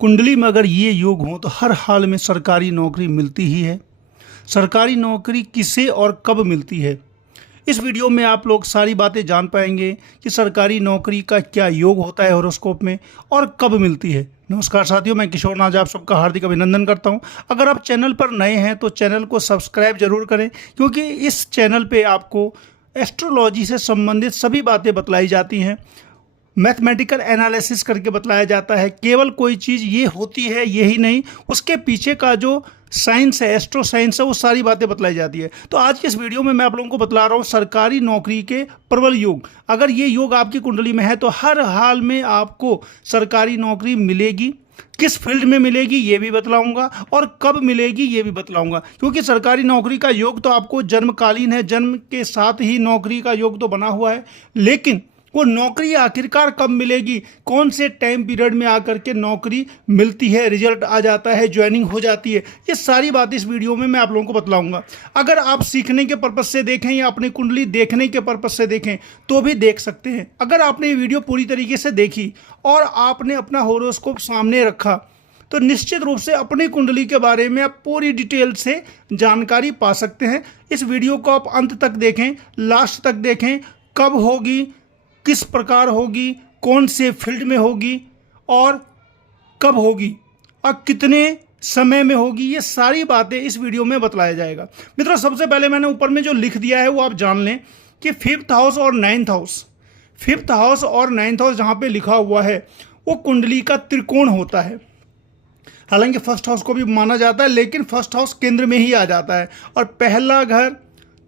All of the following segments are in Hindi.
कुंडली में अगर ये योग हो तो हर हाल में सरकारी नौकरी मिलती ही है। सरकारी नौकरी किसे और कब मिलती है, इस वीडियो में आप लोग सारी बातें जान पाएंगे कि सरकारी नौकरी का क्या योग होता है हॉरोस्कोप में और कब मिलती है। नमस्कार साथियों, मैं किशोर नाज आप सबका हार्दिक अभिनंदन करता हूं। अगर आप चैनल पर नए हैं तो चैनल को सब्सक्राइब जरूर करें, क्योंकि इस चैनल पे आपको एस्ट्रोलॉजी से संबंधित सभी बातें बतलाई जाती हैं, मैथमेटिकल एनालिसिस करके बतलाया जाता है। केवल कोई चीज़ ये होती है यही नहीं, उसके पीछे का जो साइंस है, एस्ट्रो साइंस है, वो सारी बातें बतलाई जाती है। तो आज के इस वीडियो में मैं आप लोगों को बतला रहा हूँ सरकारी नौकरी के प्रबल योग। अगर ये योग आपकी कुंडली में है तो हर हाल में आपको सरकारी नौकरी मिलेगी। किस फील्ड में मिलेगी ये भी बतलाऊंगा और कब मिलेगी ये भी बतलाऊंगा, क्योंकि सरकारी नौकरी का योग तो आपको जन्मकालीन है, जन्म के साथ ही नौकरी का योग तो बना हुआ है। लेकिन वो नौकरी आखिरकार कब मिलेगी, कौन से टाइम पीरियड में आकर के नौकरी मिलती है, रिजल्ट आ जाता है, ज्वाइनिंग हो जाती है, ये सारी बात इस वीडियो में मैं आप लोगों को बतलाऊंगा। अगर आप सीखने के पर्पज से देखें या अपनी कुंडली देखने के पर्पज से देखें तो भी देख सकते हैं। अगर आपने ये वीडियो पूरी तरीके से देखी और आपने अपना हॉरोस्कोप सामने रखा तो निश्चित रूप से अपनी कुंडली के बारे में आप पूरी डिटेल से जानकारी पा सकते हैं। इस वीडियो को आप अंत तक देखें, लास्ट तक देखें, कब होगी, किस प्रकार होगी, कौन से फील्ड में होगी और कब होगी और कितने समय में होगी, ये सारी बातें इस वीडियो में बतलाया जाएगा। मित्रों, सबसे पहले मैंने ऊपर में जो लिख दिया है वो आप जान लें कि फिफ्थ हाउस और नाइन्थ हाउस जहाँ पे लिखा हुआ है वो कुंडली का त्रिकोण होता है। हालांकि फर्स्ट हाउस को भी माना जाता है, लेकिन फर्स्ट हाउस केंद्र में ही आ जाता है और पहला घर,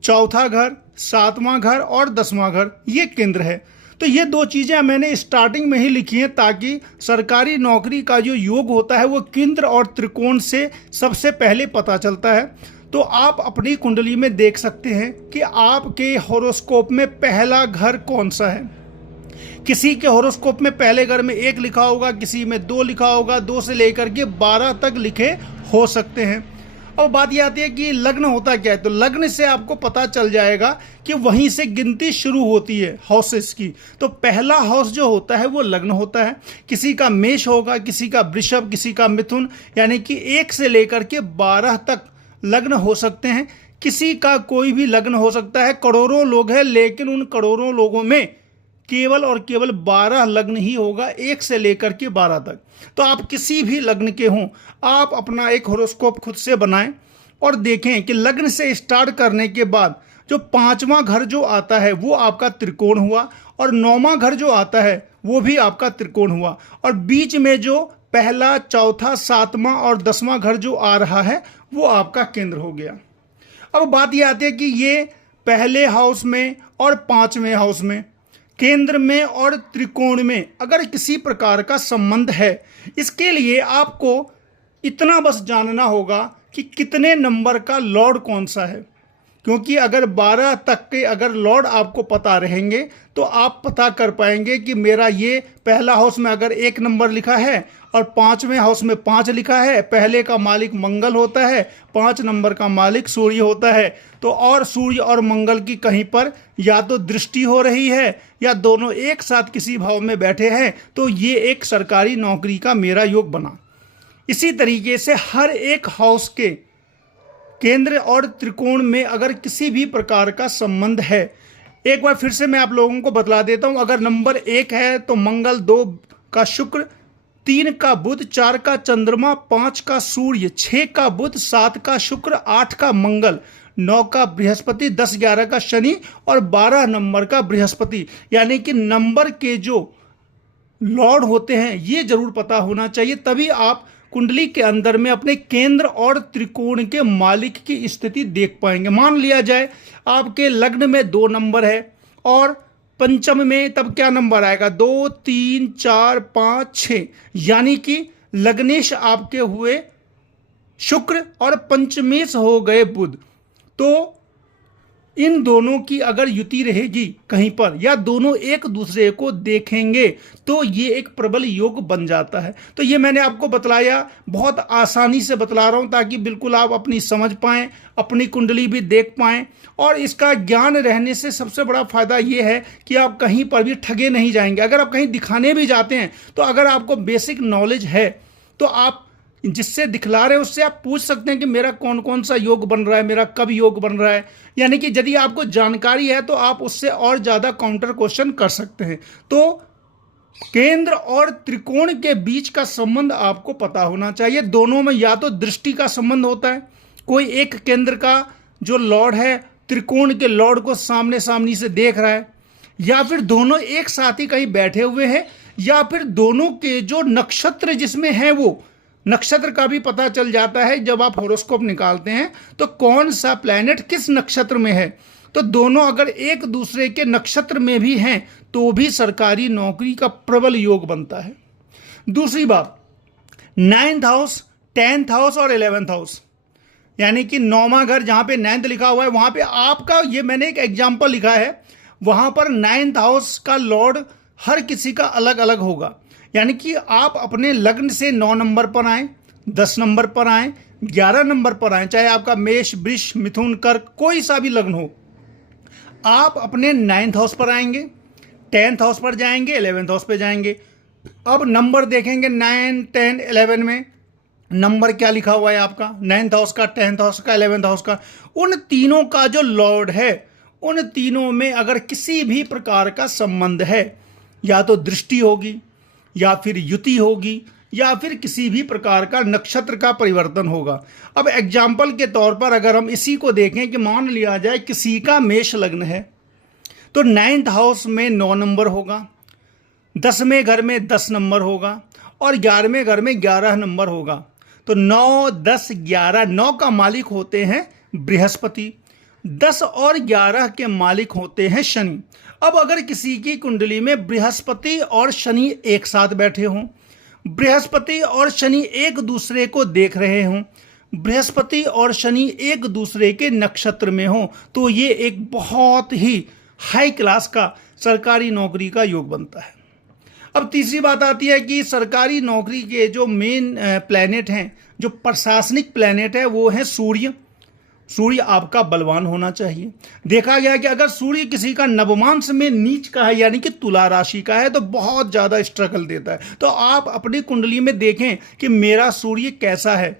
चौथा घर, सातवां घर और 10वां घर ये केंद्र है। तो ये दो चीज़ें मैंने स्टार्टिंग में ही लिखी हैं ताकि सरकारी नौकरी का जो योग होता है वो केंद्र और त्रिकोण से सबसे पहले पता चलता है। तो आप अपनी कुंडली में देख सकते हैं कि आपके हॉरोस्कोप में पहला घर कौन सा है। किसी के हॉरोस्कोप में पहले घर में 1 लिखा होगा, किसी में 2 लिखा होगा, 2 से लेकर के 12 तक लिखे हो सकते हैं। अब बात यह आती है कि लग्न होता क्या है, तो लग्न से आपको पता चल जाएगा कि वहीं से गिनती शुरू होती है हाउसेस की। तो पहला हाउस जो होता है वो लग्न होता है। किसी का मेष होगा, किसी का वृषभ, किसी का मिथुन, यानी कि 1 से लेकर के 12 तक लग्न हो सकते हैं। किसी का कोई भी लग्न हो सकता है। करोड़ों लोग हैं, लेकिन उन करोड़ों लोगों में केवल और केवल 12 लग्न ही होगा, 1 से लेकर के 12 तक। तो आप किसी भी लग्न के हों, आप अपना एक हॉरोस्कोप खुद से बनाएं और देखें कि लग्न से स्टार्ट करने के बाद जो 5वां घर जो आता है वो आपका त्रिकोण हुआ और 9वां घर जो आता है वो भी आपका त्रिकोण हुआ और बीच में जो पहला, चौथा, 7वां और 10वां घर जो आ रहा है वो आपका केंद्र हो गया। अब बात यह आती है कि ये पहले हाउस में और 5वें हाउस में, केंद्र में और त्रिकोण में अगर किसी प्रकार का संबंध है, इसके लिए आपको इतना बस जानना होगा कि कितने नंबर का लॉर्ड कौन सा है। क्योंकि अगर 12 तक के अगर लॉर्ड आपको पता रहेंगे तो आप पता कर पाएंगे कि मेरा ये पहला हाउस में अगर 1 नंबर लिखा है और 5वें हाउस में 5 लिखा है, पहले का मालिक मंगल होता है, 5 नंबर का मालिक सूर्य होता है। तो और सूर्य और मंगल की कहीं पर या तो दृष्टि हो रही है या दोनों एक साथ किसी भाव में बैठे हैं, तो ये एक सरकारी नौकरी का मेरा योग बना। इसी तरीके से हर एक हाउस के केंद्र और त्रिकोण में अगर किसी भी प्रकार का संबंध है, एक बार फिर से मैं आप लोगों को बतला देता हूं। अगर नंबर 1 है तो मंगल, 2 का शुक्र, 3 का बुध, 4 का चंद्रमा, 5 का सूर्य, 6 का बुध, 7 का शुक्र, 8 का मंगल, 9 का बृहस्पति, 10, 11 का शनि और 12 नंबर का बृहस्पति। यानी कि नंबर के जो लॉर्ड होते हैं ये जरूर पता होना चाहिए, तभी आप कुंडली के अंदर में अपने केंद्र और त्रिकोण के मालिक की स्थिति देख पाएंगे। मान लिया जाए आपके लग्न में 2 नंबर है और पंचम में तब क्या नंबर आएगा, 2, 3, 4, 5, 6, यानी कि लग्नेश आपके हुए शुक्र और पंचमेश हो गए बुध। तो इन दोनों की अगर युति रहेगी कहीं पर या दोनों एक दूसरे को देखेंगे तो ये एक प्रबल योग बन जाता है। तो ये मैंने आपको बतलाया, बहुत आसानी से बतला रहा हूं ताकि बिल्कुल आप अपनी समझ पाएं, अपनी कुंडली भी देख पाएं। और इसका ज्ञान रहने से सबसे बड़ा फायदा ये है कि आप कहीं पर भी ठगे नहीं जाएंगे। अगर आप कहीं दिखाने भी जाते हैं तो अगर आपको बेसिक नॉलेज है तो आप जिससे दिखला रहे हैं उससे आप पूछ सकते हैं कि मेरा कौन कौन सा योग बन रहा है, मेरा कब योग बन रहा है। यानी कि यदि आपको जानकारी है तो आप उससे और ज़्यादा काउंटर क्वेश्चन कर सकते हैं। तो केंद्र और त्रिकोण के बीच का संबंध आपको पता होना चाहिए। दोनों में या तो दृष्टि का संबंध होता है, कोई एक केंद्र का जो लॉर्ड है त्रिकोण के लॉर्ड को सामने सामने से देख रहा है, या फिर दोनों एक साथ ही कहीं बैठे हुए हैं, या फिर दोनों के जो नक्षत्र जिसमें है वो नक्षत्र का भी पता चल जाता है। जब आप होरोस्कोप निकालते हैं तो कौन सा प्लैनेट किस नक्षत्र में है, तो दोनों अगर एक दूसरे के नक्षत्र में भी हैं तो भी सरकारी नौकरी का प्रबल योग बनता है। दूसरी बात, 9th हाउस, 10th हाउस और 11th हाउस, यानी कि 9वां घर जहां पे 9th लिखा हुआ है वहां पे आपका, ये मैंने एक एग्जाम्पल लिखा है, वहां पर 9th हाउस का लॉर्ड हर किसी का अलग अलग होगा। यानी कि आप अपने लग्न से 9 नंबर पर आए, 10 नंबर पर आए, 11 नंबर पर आए, चाहे आपका मेष, वृष, मिथुन, कर्क कोई सा भी लग्न हो, आप अपने 9th हाउस पर आएंगे, 10th हाउस पर जाएंगे, 11th हाउस पर जाएंगे। अब नंबर देखेंगे 9, 10, 11 में नंबर क्या लिखा हुआ है आपका, 9th हाउस का, 10th हाउस का, 11th हाउस का। उन तीनों का जो लॉर्ड है, उन तीनों में अगर किसी भी प्रकार का संबंध है, या तो दृष्टि होगी, या फिर युति होगी, या फिर किसी भी प्रकार का नक्षत्र का परिवर्तन होगा। अब एग्जाम्पल के तौर पर अगर हम इसी को देखें कि मान लिया जाए किसी का मेष लग्न है तो 9th हाउस में 9 नंबर होगा, 10वें घर में 10 नंबर होगा और 11वें घर में 11 नंबर होगा। तो 9, 10, 11, 9 का मालिक होते हैं बृहस्पति, 10 और 11 के मालिक होते हैं शनि। अब अगर किसी की कुंडली में बृहस्पति और शनि एक साथ बैठे हों, बृहस्पति और शनि एक दूसरे को देख रहे हों, बृहस्पति और शनि एक दूसरे के नक्षत्र में हों, तो ये एक बहुत ही हाई क्लास का सरकारी नौकरी का योग बनता है। अब तीसरी बात आती है कि सरकारी नौकरी के जो मेन प्लैनेट हैं, जो प्रशासनिक प्लैनेट है, वो है सूर्य। सूर्य आपका बलवान होना चाहिए। देखा गया कि अगर सूर्य किसी का नवमांश में नीच का है, यानी कि तुला राशि का है, तो बहुत ज़्यादा स्ट्रगल देता है। तो आप अपनी कुंडली में देखें कि मेरा सूर्य कैसा है।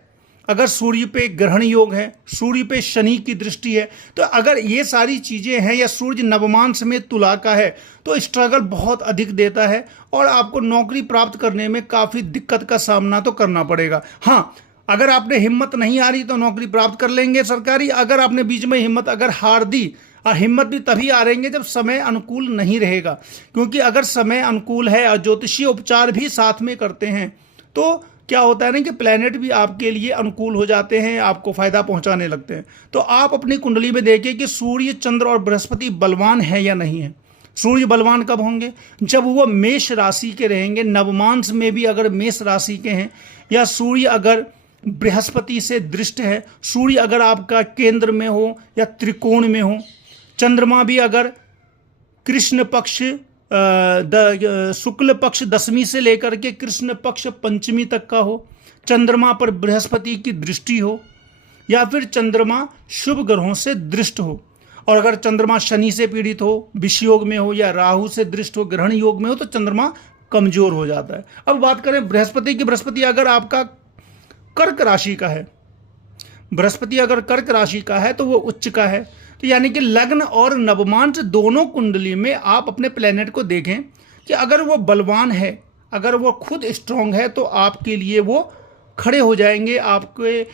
अगर सूर्य पे ग्रहण योग है, सूर्य पे शनि की दृष्टि है, तो अगर ये सारी चीज़ें हैं, या सूर्य नवमांश में तुला का है, तो स्ट्रगल बहुत अधिक देता है और आपको नौकरी प्राप्त करने में काफ़ी दिक्कत का सामना तो करना पड़ेगा। हाँ, अगर आपने हिम्मत नहीं आ रही तो नौकरी प्राप्त कर लेंगे सरकारी। अगर आपने बीच में हिम्मत अगर हार दी, और हिम्मत भी तभी आ रहेंगे जब समय अनुकूल नहीं रहेगा, क्योंकि अगर समय अनुकूल है और ज्योतिषीय उपचार भी साथ में करते हैं तो क्या होता है ना कि प्लैनेट भी आपके लिए अनुकूल हो जाते हैं, आपको फायदा पहुंचाने लगते हैं। तो आप अपनी कुंडली में देखिए कि सूर्य, चंद्र और बृहस्पति बलवान है या नहीं है। सूर्य बलवान कब होंगे? जब वो मेष राशि के रहेंगे, नवमांश में भी अगर मेष राशि के हैं, या सूर्य अगर बृहस्पति से दृष्ट है, सूर्य अगर आपका केंद्र में हो या त्रिकोण में हो, चंद्रमा भी अगर कृष्ण पक्ष शुक्ल पक्ष 10वीं से लेकर के कृष्ण पक्ष 5वीं तक का हो, चंद्रमा पर बृहस्पति की दृष्टि हो, या फिर चंद्रमा शुभ ग्रहों से दृष्ट हो, और अगर चंद्रमा शनि से पीड़ित हो, विष योग में हो, या राहु से दृष्ट हो, ग्रहण योग में हो, तो चंद्रमा कमजोर हो जाता है। अब बात करें बृहस्पति की। बृहस्पति अगर आपका कर्क राशि का है, बृहस्पति अगर कर्क राशि का है तो वो उच्च का है। तो यानी कि लग्न और नवमांश दोनों कुंडली में आप अपने प्लेनेट को देखें कि अगर वो बलवान है, अगर वो खुद स्ट्रांग है, तो आपके लिए वो खड़े हो जाएंगे, आपके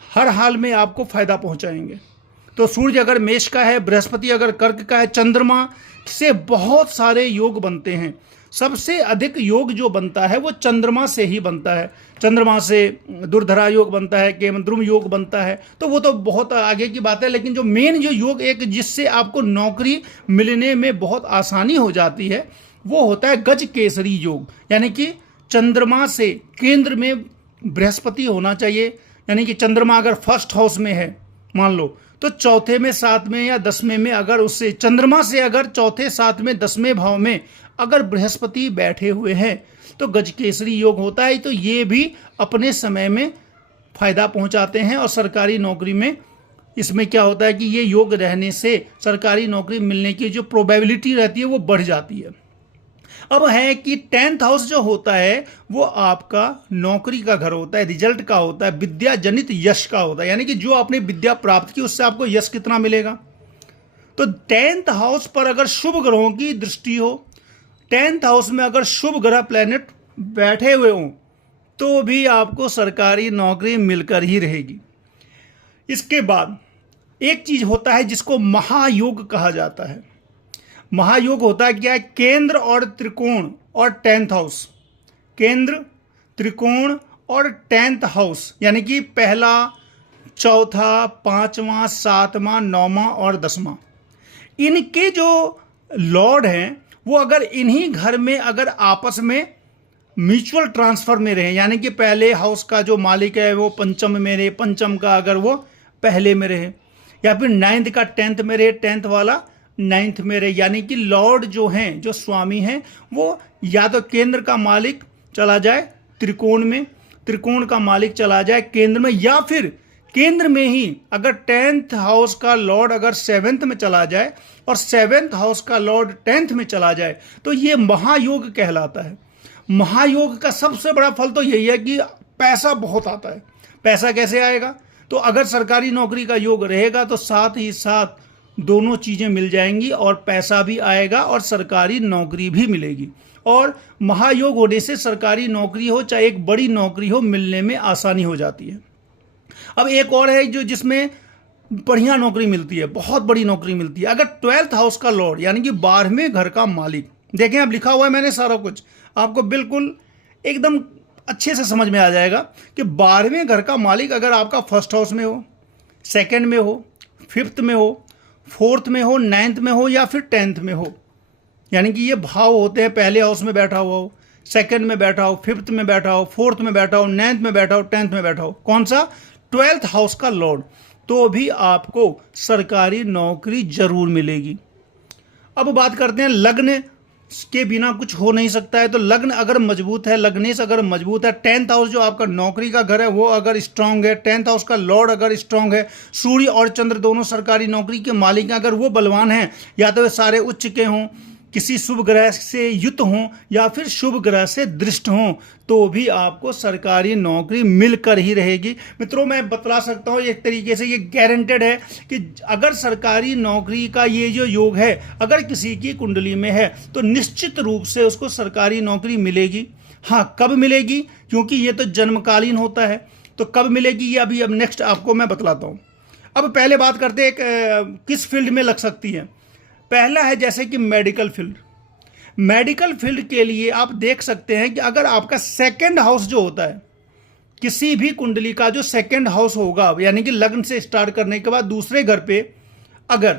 हर हाल में आपको फायदा पहुंचाएंगे। तो सूर्य अगर मेष का है, बृहस्पति अगर कर्क का है, चंद्रमा से बहुत सारे योग बनते हैं। सबसे अधिक योग जो बनता है वो चंद्रमा से ही बनता है। चंद्रमा से दुर्धरा योग बनता है, केमद्रुम योग बनता है, तो वो तो बहुत आगे की बात है। लेकिन जो मेन जो योग एक जिससे आपको नौकरी मिलने में बहुत आसानी हो जाती है, वो होता है गज केसरी योग। यानी कि चंद्रमा से केंद्र में बृहस्पति होना चाहिए। यानी कि चंद्रमा अगर फर्स्ट हाउस में है मान लो, तो चौथे में, 7वें या 10वें में अगर उससे चंद्रमा से अगर चौथे, 7वें, 10वें भाव में अगर बृहस्पति बैठे हुए हैं तो गजकेसरी योग होता है। तो ये भी अपने समय में फायदा पहुंचाते हैं और सरकारी नौकरी में इसमें क्या होता है कि ये योग रहने से सरकारी नौकरी मिलने की जो प्रोबेबिलिटी रहती है वो बढ़ जाती है। अब है कि 10th हाउस जो होता है वो आपका नौकरी का घर होता है, रिजल्ट का होता है, विद्या जनित यश का होता है, यानी कि जो आपने विद्या प्राप्त की उससे आपको यश कितना मिलेगा। तो 10th हाउस पर अगर शुभ ग्रहों की दृष्टि हो, 10th हाउस में अगर शुभ ग्रह प्लैनेट बैठे हुए हों तो भी आपको सरकारी नौकरी मिलकर ही रहेगी। इसके बाद एक चीज होता है जिसको महायोग कहा जाता है। महायोग होता है क्या है? केंद्र और त्रिकोण और 10th हाउस, केंद्र, त्रिकोण और 10th हाउस, यानी कि पहला, चौथा, पांचवा, सातवां, नौवां और 10वां, इनके जो लॉर्ड हैं वो अगर इन्हीं घर में अगर आपस में म्यूचुअल ट्रांसफर में रहे, यानी कि पहले हाउस का जो मालिक है वो पंचम में रहे, पंचम का अगर वो पहले में रहे, या फिर 9th का 10th में रहे, 10th वाला 9th में रहे, यानी कि लॉर्ड जो हैं, जो स्वामी हैं, वो या तो केंद्र का मालिक चला जाए त्रिकोण में, त्रिकोण का मालिक चला जाए केंद्र में, या फिर केंद्र में ही अगर 10th हाउस का लॉर्ड अगर 7th में चला जाए और 7th हाउस का लॉर्ड 10th में चला जाए, तो ये महायोग कहलाता है। महायोग का सबसे बड़ा फल तो यही है कि पैसा बहुत आता है। पैसा कैसे आएगा? तो अगर सरकारी नौकरी का योग रहेगा तो साथ ही साथ दोनों चीजें मिल जाएंगी, और पैसा भी आएगा और सरकारी नौकरी भी मिलेगी। और महायोग होने से सरकारी नौकरी हो चाहे एक बड़ी नौकरी हो, मिलने में आसानी हो जाती है। अब एक और है जो जिसमें बढ़िया नौकरी मिलती है, बहुत बड़ी नौकरी मिलती है। अगर 12th हाउस का लॉर्ड यानी कि 12वें घर का मालिक, देखें अब लिखा हुआ है मैंने सारा कुछ, आपको बिल्कुल एकदम अच्छे से समझ में आ जाएगा कि 12वें घर का मालिक अगर आपका 1st हाउस में हो, 2nd में हो, 5th में हो, 4th में हो, 9th में हो या फिर 10th में हो, यानी कि ये भाव होते हैं, पहले हाउस में बैठा हुआ हो, 2nd में बैठा हो, 5th में बैठा हो, 4th में बैठा हो, 9th में बैठा हो, 10th में बैठा हो, कौन सा? 12th हाउस का लॉर्ड, तो भी आपको सरकारी नौकरी जरूर मिलेगी। अब बात करते हैं लग्न के बिना कुछ हो नहीं सकता है। तो लग्न अगर मजबूत है, लग्नेश अगर मजबूत है, 10th हाउस जो आपका नौकरी का घर है वो अगर स्ट्रांग है, 10th हाउस का लॉर्ड अगर स्ट्रांग है, सूर्य और चंद्र दोनों सरकारी नौकरी के मालिक हैं, अगर वो बलवान हैं, या तो वे सारे उच्च के हों, किसी शुभ ग्रह से युक्त हों या फिर शुभ ग्रह से दृष्ट हों, तो भी आपको सरकारी नौकरी मिलकर ही रहेगी। मित्रों मैं बतला सकता हूँ एक तरीके से ये गारंटेड है कि अगर सरकारी नौकरी का ये जो योग है अगर किसी की कुंडली में है तो निश्चित रूप से उसको सरकारी नौकरी मिलेगी। हाँ, कब मिलेगी? क्योंकि ये तो जन्मकालीन होता है, तो कब मिलेगी ये अभी अब नेक्स्ट आपको मैं बतलाता हूँ। अब पहले बात करते हैं किस फील्ड में लग सकती है। पहला है जैसे कि मेडिकल फील्ड। मेडिकल फील्ड के लिए आप देख सकते हैं कि अगर आपका 2nd हाउस जो होता है, किसी भी कुंडली का जो 2nd हाउस होगा, यानी कि लग्न से स्टार्ट करने के बाद दूसरे घर पे अगर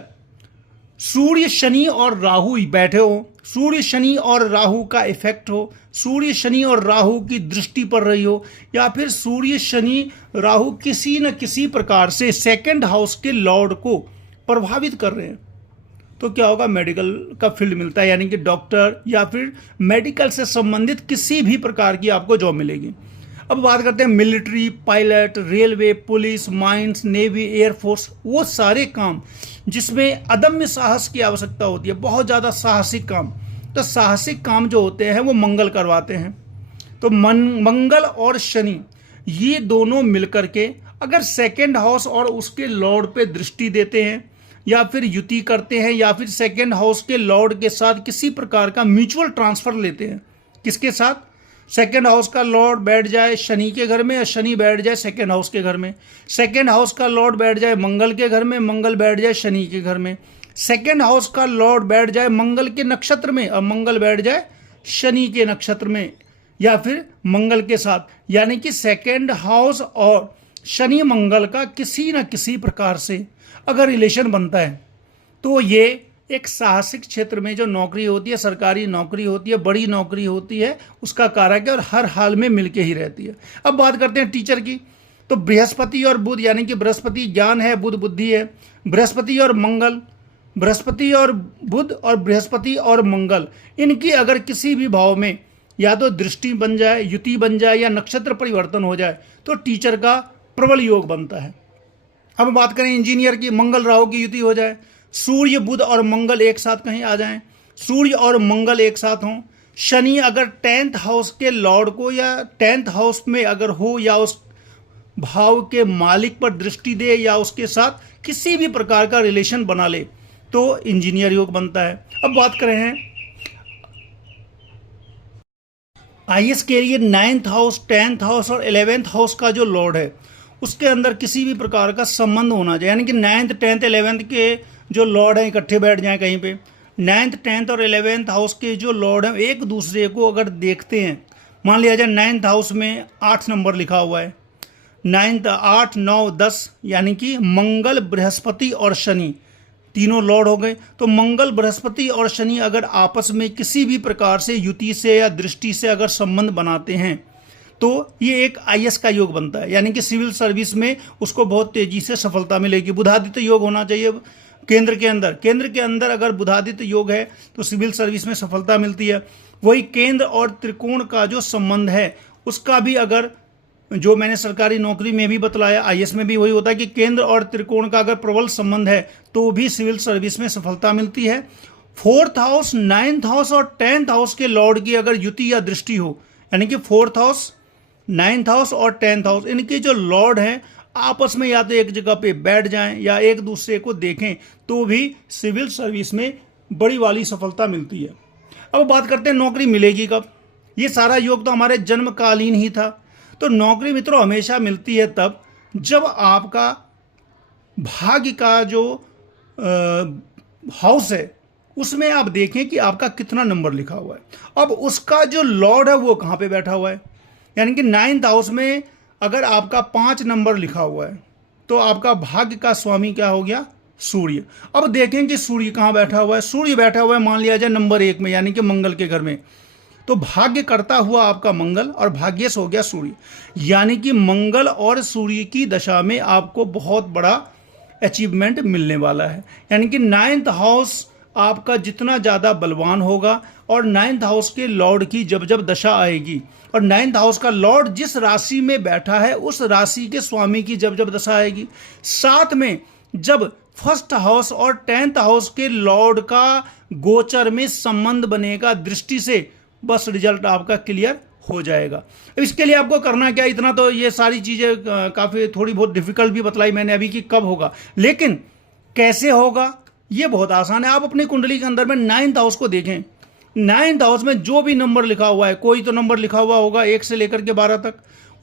सूर्य, शनि और राहु बैठे हो, सूर्य, शनि और राहु का इफेक्ट हो, सूर्य, शनि और राहु की दृष्टि पड़ रही हो, या फिर सूर्य, शनि, राहु किसी न किसी प्रकार से 2nd हाउस के लॉर्ड को प्रभावित कर रहे हैं, तो क्या होगा? मेडिकल का फील्ड मिलता है, यानी कि डॉक्टर या फिर मेडिकल से संबंधित किसी भी प्रकार की आपको जॉब मिलेगी। अब बात करते हैं military, pilot, railway, police, mines, navy, air force, वो सारे काम जिसमें अदम्य साहस की आवश्यकता होती है, बहुत ज़्यादा साहसिक काम। तो साहसिक काम जो होते हैं वो मंगल करवाते हैं। तो मंगल और शनि ये दोनों मिलकर के अगर 2nd हाउस और उसके लॉर्ड पे दृष्टि देते हैं या फिर युति करते हैं या फिर 2nd हाउस के लॉर्ड के साथ किसी प्रकार का म्यूचुअल ट्रांसफर लेते हैं, किसके साथ? 2nd हाउस का लॉर्ड बैठ जाए शनि के घर में या शनि बैठ जाए 2nd हाउस के घर में, 2nd हाउस का लॉर्ड बैठ जाए मंगल के घर में, मंगल बैठ जाए शनि के घर में, 2nd हाउस का लॉर्ड बैठ जाए मंगल के नक्षत्र में और मंगल बैठ जाए शनि के नक्षत्र में, या फिर मंगल के साथ, यानी कि 2nd हाउस और शनि मंगल का किसी न किसी प्रकार से अगर रिलेशन बनता है तो ये एक साहसिक क्षेत्र में जो नौकरी होती है, सरकारी नौकरी होती है, बड़ी नौकरी होती है, उसका कारक है और हर हाल में मिलके ही रहती है। अब बात करते हैं टीचर की। तो बृहस्पति और बुध, यानी कि बृहस्पति ज्ञान है, बुध बुद्धि है, बृहस्पति और मंगल, बृहस्पति और बुध और बृहस्पति और मंगल, इनकी अगर किसी भी भाव में या तो दृष्टि बन जाए, युति बन जाए या नक्षत्र परिवर्तन हो जाए तो टीचर का प्रबल योग बनता है। अब बात करें इंजीनियर की, मंगल राहु की युति हो जाए, सूर्य, बुध और मंगल एक साथ कहीं आ जाएं, सूर्य और मंगल एक साथ हों, शनि अगर 10th हाउस के लॉर्ड को या 10th हाउस में अगर हो या उस भाव के मालिक पर दृष्टि दे या उसके साथ किसी भी प्रकार का रिलेशन बना ले तो इंजीनियर योग बनता है। अब बात करें हैं आईएएस के लिए 9th हाउस 10th हाउस और 11th हाउस का जो लॉर्ड है उसके अंदर किसी भी प्रकार का संबंध होना चाहिए, यानी कि 9th 10th 11th के जो लॉर्ड हैं इकट्ठे बैठ जाएं कहीं पे। 9th 10th और 11th हाउस के जो लॉर्ड हैं एक दूसरे को अगर देखते हैं, मान लिया जाए 9th हाउस में 8 नंबर लिखा हुआ है, 9th 8 9 10 यानी कि मंगल बृहस्पति और शनि तीनों लॉर्ड हो गए। तो मंगल बृहस्पति और शनि अगर आपस में किसी भी प्रकार से युति से या दृष्टि से अगर संबंध बनाते हैं तो ये एक आईएएस का योग बनता है, यानी कि सिविल सर्विस में उसको बहुत तेजी से सफलता मिलेगी। बुधादित्य योग होना चाहिए केंद्र के अंदर अगर बुधादित्य योग है तो सिविल सर्विस में सफलता मिलती है। वही केंद्र और त्रिकोण का जो संबंध है उसका भी अगर, जो मैंने सरकारी नौकरी में भी बतलाया, आईएएस में भी वही होता है कि केंद्र और त्रिकोण का अगर प्रबल संबंध है तो भी सिविल सर्विस में सफलता मिलती है। 4th हाउस 9th हाउस और 10th हाउस के लॉर्ड की अगर युति या दृष्टि हो, यानी कि 4th हाउस 9th हाउस और 10th हाउस इनके जो लॉर्ड हैं आपस में या तो एक जगह पे बैठ जाएं या एक दूसरे को देखें तो भी सिविल सर्विस में बड़ी वाली सफलता मिलती है। अब बात करते हैं नौकरी मिलेगी कब। ये सारा योग तो हमारे जन्मकालीन ही था। तो नौकरी मित्रों हमेशा मिलती है तब जब आपका भाग्य का जो हाउस है उसमें आप देखें कि आपका कितना नंबर लिखा हुआ है। अब उसका जो लॉर्ड है वो कहाँ पे बैठा हुआ है, यानी कि 9th हाउस में अगर आपका 5 नंबर लिखा हुआ है तो आपका भाग्य का स्वामी क्या हो गया, सूर्य। अब देखें कि सूर्य कहाँ बैठा हुआ है। सूर्य बैठा हुआ है मान लिया जाए नंबर 1 में, यानी कि मंगल के घर में। तो भाग्य करता हुआ आपका मंगल और भाग्यश हो गया सूर्य, यानी कि मंगल और सूर्य की दशा में आपको बहुत बड़ा अचीवमेंट मिलने वाला है। यानी कि 9th हाउस आपका जितना ज़्यादा बलवान होगा और 9th हाउस के लॉर्ड की जब जब दशा आएगी और 9th हाउस का लॉर्ड जिस राशि में बैठा है उस राशि के स्वामी की जब जब दशा आएगी, साथ में जब 1st हाउस और 10th हाउस के लॉर्ड का गोचर में संबंध बनेगा दृष्टि से, बस रिजल्ट आपका क्लियर हो जाएगा। इसके लिए आपको करना क्या, इतना तो ये सारी चीज़ें काफ़ी थोड़ी बहुत डिफिकल्ट भी बतलाई मैंने अभी कि कब होगा, लेकिन कैसे होगा ये बहुत आसान है। आप अपनी कुंडली के अंदर में 9th हाउस को देखें। 9th हाउस में जो भी नंबर लिखा हुआ है, कोई तो नंबर लिखा हुआ होगा 1 से लेकर के 12 तक,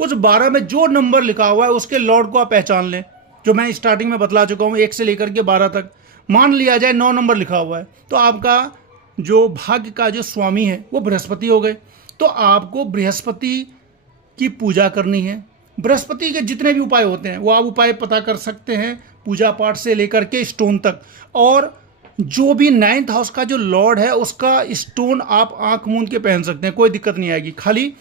उस 12 में जो नंबर लिखा हुआ है उसके लॉर्ड को आप पहचान लें, जो मैं स्टार्टिंग में बतला चुका हूँ 1 से लेकर के 12 तक। मान लिया जाए 9 नंबर लिखा हुआ है तो आपका जो भाग्य का जो स्वामी है वो बृहस्पति हो गए। तो आपको बृहस्पति की पूजा करनी है। बृहस्पति के जितने भी उपाय होते हैं वो आप उपाय पता कर सकते हैं, पूजा पाठ से लेकर के स्टोन तक। और जो भी 9th हाउस का जो लॉर्ड है उसका स्टोन आप आंख मूंद के पहन सकते हैं, कोई दिक्कत नहीं आएगी। खाली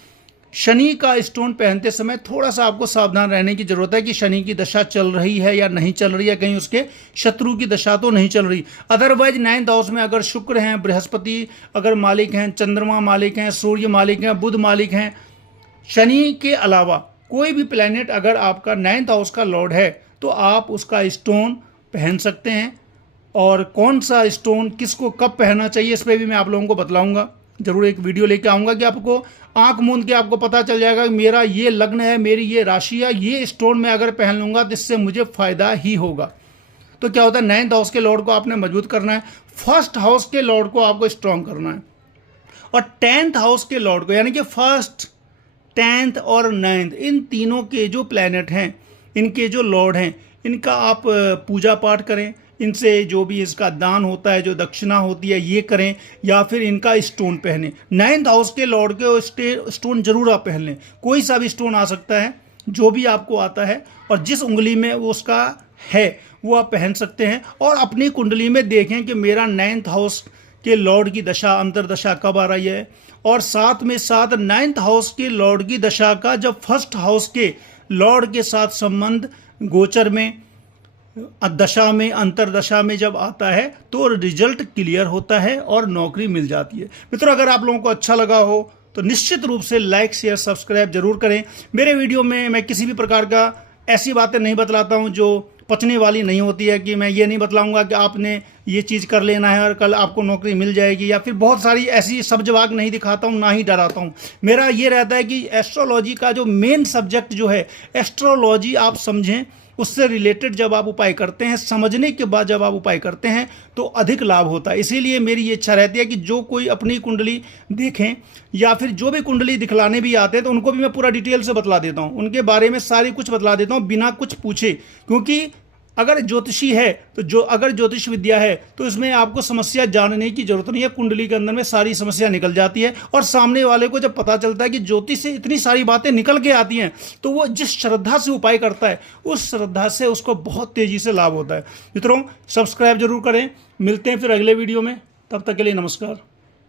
शनि का स्टोन पहनते समय थोड़ा सा आपको सावधान रहने की जरूरत है कि शनि की दशा चल रही है या नहीं चल रही है, कहीं उसके शत्रु की दशा तो नहीं चल रही। अदरवाइज 9th हाउस में अगर शुक्र हैं, बृहस्पति अगर मालिक हैं, चंद्रमा मालिक हैं, सूर्य मालिक हैं, बुध मालिक हैं, शनि के अलावा कोई भी प्लैनेट अगर आपका 9th हाउस का लॉर्ड है तो आप उसका स्टोन पहन सकते हैं। और कौन सा स्टोन किसको कब पहनना चाहिए इस पर भी मैं आप लोगों को बतलाऊंगा। जरूर एक वीडियो लेके आऊँगा कि आपको आंख मूंद के आपको पता चल जाएगा कि मेरा ये लग्न है, मेरी ये राशि है, ये स्टोन मैं अगर पहन लूँगा तो इससे मुझे फ़ायदा ही होगा। तो क्या होता है, 9th हाउस के लॉर्ड को आपने मजबूत करना है, 1st हाउस के लॉर्ड को आपको स्ट्रॉन्ग करना है, और 10th हाउस के लॉर्ड को, यानी कि 1st 10th और 9th इन तीनों के जो प्लैनेट हैं, इनके जो लॉर्ड हैं, इनका आप पूजा पाठ करें, इनसे जो भी इसका दान होता है, जो दक्षिणा होती है ये करें, या फिर इनका स्टोन पहने। 9th हाउस के लॉर्ड के स्टोन जरूर आप पहन लें, कोई सा भी स्टोन आ सकता है, जो भी आपको आता है और जिस उंगली में वो उसका है वो आप पहन सकते हैं। और अपनी कुंडली में देखें कि मेरा 9th हाउस के लॉर्ड की दशा अंतरदशा कब आ रही है, और साथ में साथ 9th हाउस के लॉर्ड की दशा का जब 1st हाउस के लॉर्ड के साथ संबंध गोचर में, दशा में, अंतरदशा में जब आता है तो रिजल्ट क्लियर होता है और नौकरी मिल जाती है। मित्रों, अगर आप लोगों को अच्छा लगा हो तो निश्चित रूप से लाइक शेयर सब्सक्राइब जरूर करें। मेरे वीडियो में मैं किसी भी प्रकार का ऐसी बातें नहीं बतलाता हूं जो पचने वाली नहीं होती है, कि मैं ये नहीं बतलाऊंगा कि आपने ये चीज़ कर लेना है और कल आपको नौकरी मिल जाएगी, या फिर बहुत सारी ऐसी सब जवाब नहीं दिखाता हूँ, ना ही डराता हूँ। मेरा ये रहता है कि एस्ट्रोलॉजी का जो मेन सब्जेक्ट जो है, एस्ट्रोलॉजी आप समझें, उससे रिलेटेड जब आप उपाय करते हैं, समझने के बाद जब आप उपाय करते हैं तो अधिक लाभ होता है। इसीलिए मेरी ये इच्छा रहती है कि जो कोई अपनी कुंडली देखें या फिर जो भी कुंडली दिखलाने भी आते हैं तो उनको भी मैं पूरा डिटेल से बतला देता हूँ, उनके बारे में सारी कुछ बतला देता हूँ बिना कुछ पूछे। क्योंकि अगर ज्योतिषी है तो अगर ज्योतिष विद्या है तो इसमें आपको समस्या जानने की जरूरत नहीं है, कुंडली के अंदर में सारी समस्या निकल जाती है। और सामने वाले को जब पता चलता है कि ज्योतिष से इतनी सारी बातें निकल के आती हैं तो वो जिस श्रद्धा से उपाय करता है उस श्रद्धा से उसको बहुत तेजी से लाभ होता है। मित्रों, सब्सक्राइब जरूर करें। मिलते हैं फिर अगले वीडियो में, तब तक के लिए नमस्कार।